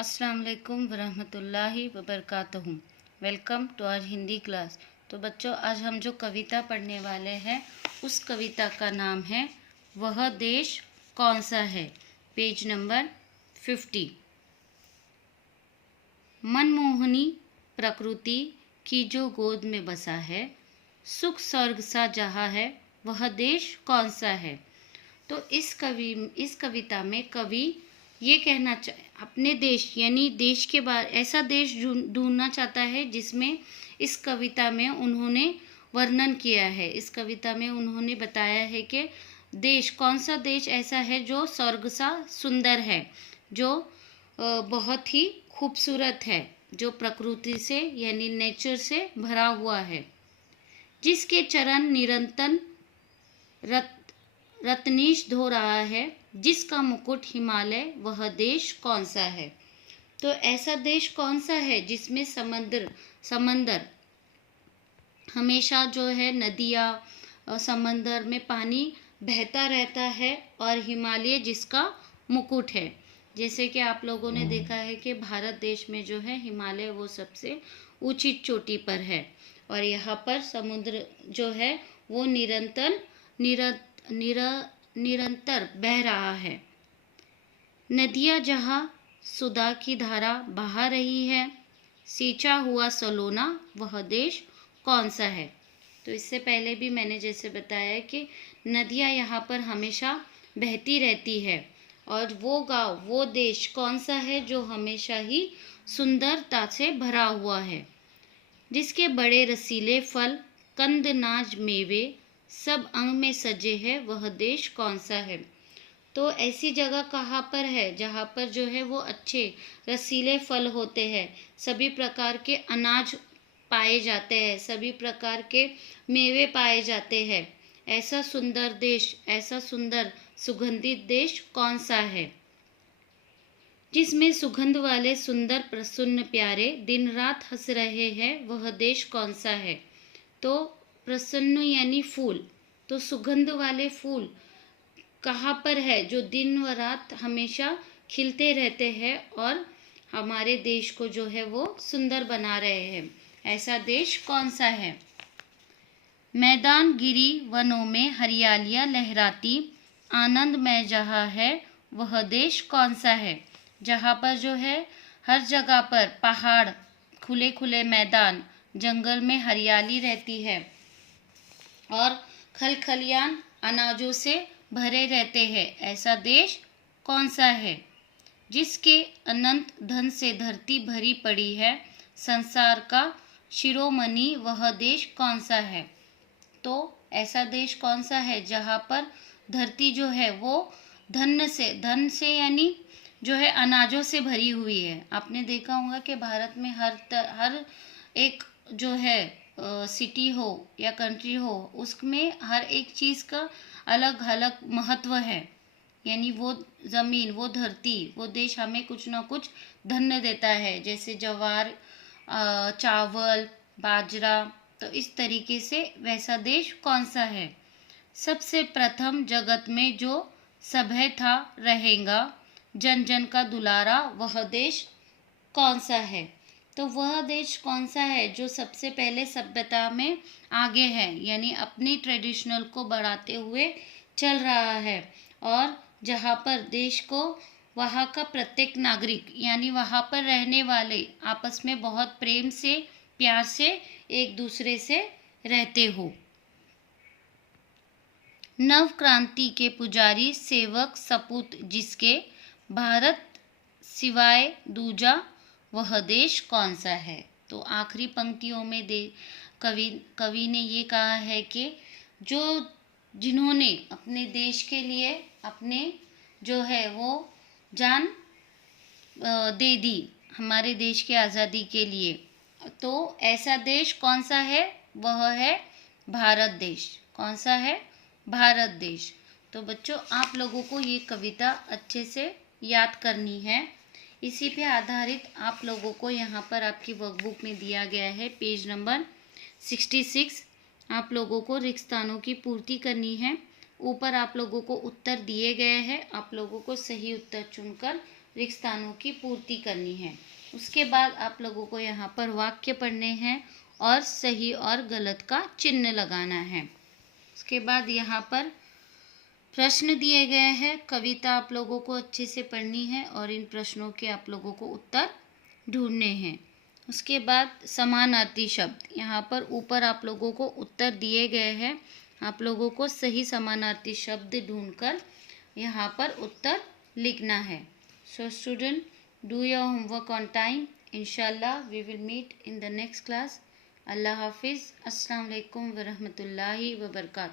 अस्सलाम वालेकुम वरहमतुल्लाहि वबरकातुहू। Welcome to our Hindi class. तो बच्चों, आज हम जो कविता पढ़ने वाले हैं उस कविता का नाम है वह देश कौन सा है। Page number 50। मनमोहनी प्रकृति की जो गोद में बसा है, सुख स्वर्ग सा जहाँ है, वह देश कौन सा है। तो इस कविता में कवि ये कहना अपने देश यानी देश के बाद ऐसा देश ढूंढना चाहता है जिसमें इस कविता में उन्होंने वर्णन किया है। इस कविता में उन्होंने बताया है कि देश कौन सा देश ऐसा है जो स्वर्ग सा सुंदर है, जो बहुत ही खूबसूरत है, जो प्रकृति से यानी नेचर से भरा हुआ है, जिसके चरण निरंतर रत्नीश धो रहा है, जिसका मुकुट हिमालय, वह देश कौन सा है। तो ऐसा देश कौन सा है जिसमें समंदर हमेशा जो है, नदियाँ समंदर में पानी बहता रहता है, और हिमालय जिसका मुकुट है। जैसे कि आप लोगों ने देखा है कि भारत देश में जो है हिमालय वो सबसे ऊंची चोटी पर है, और यहाँ पर समुद्र जो है वो निरंतर बह रहा है। नदियाँ जहाँ सुधा की धारा बहा रही है, सींचा हुआ सलोना, वह देश कौन सा है। तो इससे पहले भी मैंने जैसे बताया कि नदियाँ यहाँ पर हमेशा बहती रहती है, और वो गांव वो देश कौन सा है जो हमेशा ही सुंदरता से भरा हुआ है, जिसके बड़े रसीले फल, कंद नाज मेवे सब अंग में सजे हैं, वह देश कौन सा है। तो ऐसी जगह कहाँ पर है जहाँ पर जो है वो अच्छे रसीले फल होते हैं, सभी प्रकार के अनाज पाए जाते हैं, सभी प्रकार के मेवे पाए जाते हैं। ऐसा सुंदर देश, ऐसा सुंदर सुगंधित देश कौन सा है, जिसमें सुगंध वाले सुंदर प्रसन्न प्यारे दिन रात हंस रहे हैं, वह देश कौन सा है। तो प्रसन्न यानी फूल, तो सुगंध वाले फूल कहाँ पर है जो दिन व रात हमेशा खिलते रहते हैं और हमारे देश को जो है वो सुंदर बना रहे हैं। ऐसा देश कौन सा है। मैदान गिरी वनों में हरियालियाँ लहराती, आनंद में जहाँ है, वह देश कौन सा है। जहाँ पर जो है हर जगह पर पहाड़, खुले खुले मैदान, जंगल में हरियाली रहती है और खलियान अनाजों से भरे रहते हैं, ऐसा देश कौन सा है। जिसके अनंत धन से धरती भरी पड़ी है, संसार का शिरोमणि, वह देश कौन सा है। तो ऐसा देश कौन सा है जहाँ पर धरती जो है वो धन से यानी जो है अनाजों से भरी हुई है। आपने देखा होगा कि भारत में हर एक जो है सिटी हो या कंट्री हो, उसमें हर एक चीज़ का अलग अलग महत्व है। यानी वो ज़मीन, वो धरती, वो देश हमें कुछ ना कुछ धन्य देता है, जैसे ज्वार, चावल, बाजरा। तो इस तरीके से वैसा देश कौन सा है। सबसे प्रथम जगत में जो सभ्य था रहेगा, जन जन का दुलारा, वह देश कौन सा है। तो वह देश कौन सा है जो सबसे पहले सभ्यता में आगे है, यानी अपनी ट्रेडिशनल को बढ़ाते हुए चल रहा है, और जहाँ पर देश को वहाँ का प्रत्येक नागरिक यानी वहाँ पर रहने वाले आपस में बहुत प्रेम से, प्यार से एक दूसरे से रहते हो। नव क्रांति के पुजारी, सेवक सपूत जिसके, भारत सिवाय दूजा, वह देश कौन सा है। तो आखिरी पंक्तियों में कवि ने ये कहा है कि जिन्होंने अपने देश के लिए अपने जो है वो जान दे दी हमारे देश के आज़ादी के लिए, तो ऐसा देश कौन सा है, वह है भारत देश। कौन सा है, भारत देश। तो बच्चों, आप लोगों को ये कविता अच्छे से याद करनी है। इसी पे आधारित आप लोगों को यहाँ पर आपकी वर्कबुक में दिया गया है, पेज नंबर 66। आप लोगों को रिक्त स्थानों की पूर्ति करनी है। ऊपर आप लोगों को उत्तर दिए गए हैं, आप लोगों को सही उत्तर चुनकर रिक्त स्थानों की पूर्ति करनी है। उसके बाद आप लोगों को यहाँ पर वाक्य पढ़ने हैं और सही और गलत का चिन्ह लगाना है। उसके बाद यहाँ पर प्रश्न दिए गए हैं। कविता आप लोगों को अच्छे से पढ़नी है और इन प्रश्नों के आप लोगों को उत्तर ढूंढने हैं। उसके बाद समानार्थी शब्द, यहाँ पर ऊपर आप लोगों को उत्तर दिए गए हैं। आप लोगों को सही समानार्थी शब्द ढूंढकर यहाँ पर उत्तर लिखना है। So student, do your homework on time. इंशाल्लाह we will meet in the next class. अल्लाह हाफिज़। अस्सलाम वालेकुम व रहमतुल्लाहि व बरकातहू।